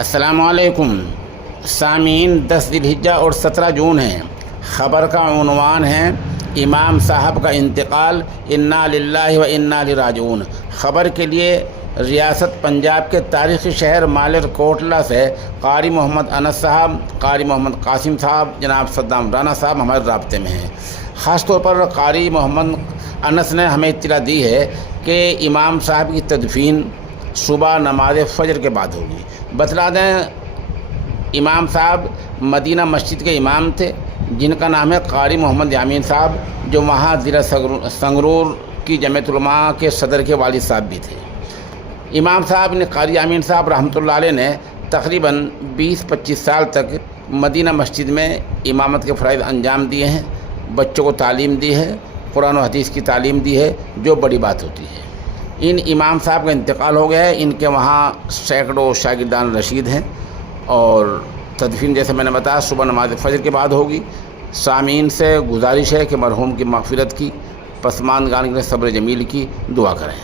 السلام علیکم سامعین، 10 ذی الحجہ اور 17 جون ہے۔ خبر کا عنوان ہے امام صاحب کا انتقال، انا للہ و انا الیہ راجعون۔ خبر کے لیے ریاست پنجاب کے تاریخی شہر مالر کوٹلہ سے قاری محمد انس صاحب، قاری محمد قاسم صاحب، جناب صدام رانا صاحب ہمارے رابطے میں ہیں۔ خاص طور پر قاری محمد انس نے ہمیں اطلاع دی ہے کہ امام صاحب کی تدفین صبح نماز فجر کے بعد ہوگی۔ بتلا دیں، امام صاحب مدینہ مسجد کے امام تھے، جن کا نام ہے قاری محمد یامین صاحب، جو وہاں ضلع سنگرور کی جمعیت علماء کے صدر کے والد صاحب بھی تھے۔ امام صاحب نے، قاری یامین صاحب رحمۃ اللہ علیہ نے تقریباً 20-25 سال تک مدینہ مسجد میں امامت کے فرائض انجام دیے ہیں، بچوں کو تعلیم دی ہے، قرآن و حدیث کی تعلیم دی ہے، جو بڑی بات ہوتی ہے۔ ان امام صاحب کا انتقال ہو گیا ہے۔ ان کے وہاں سینکڑوں شاگردان رشید ہیں، اور تدفین جیسے میں نے بتایا صبح نماز فجر کے بعد ہوگی۔ سامعین سے گزارش ہے کہ مرحوم کی مغفرت کی، پسماندگان کے صبر جمیل کی دعا کریں۔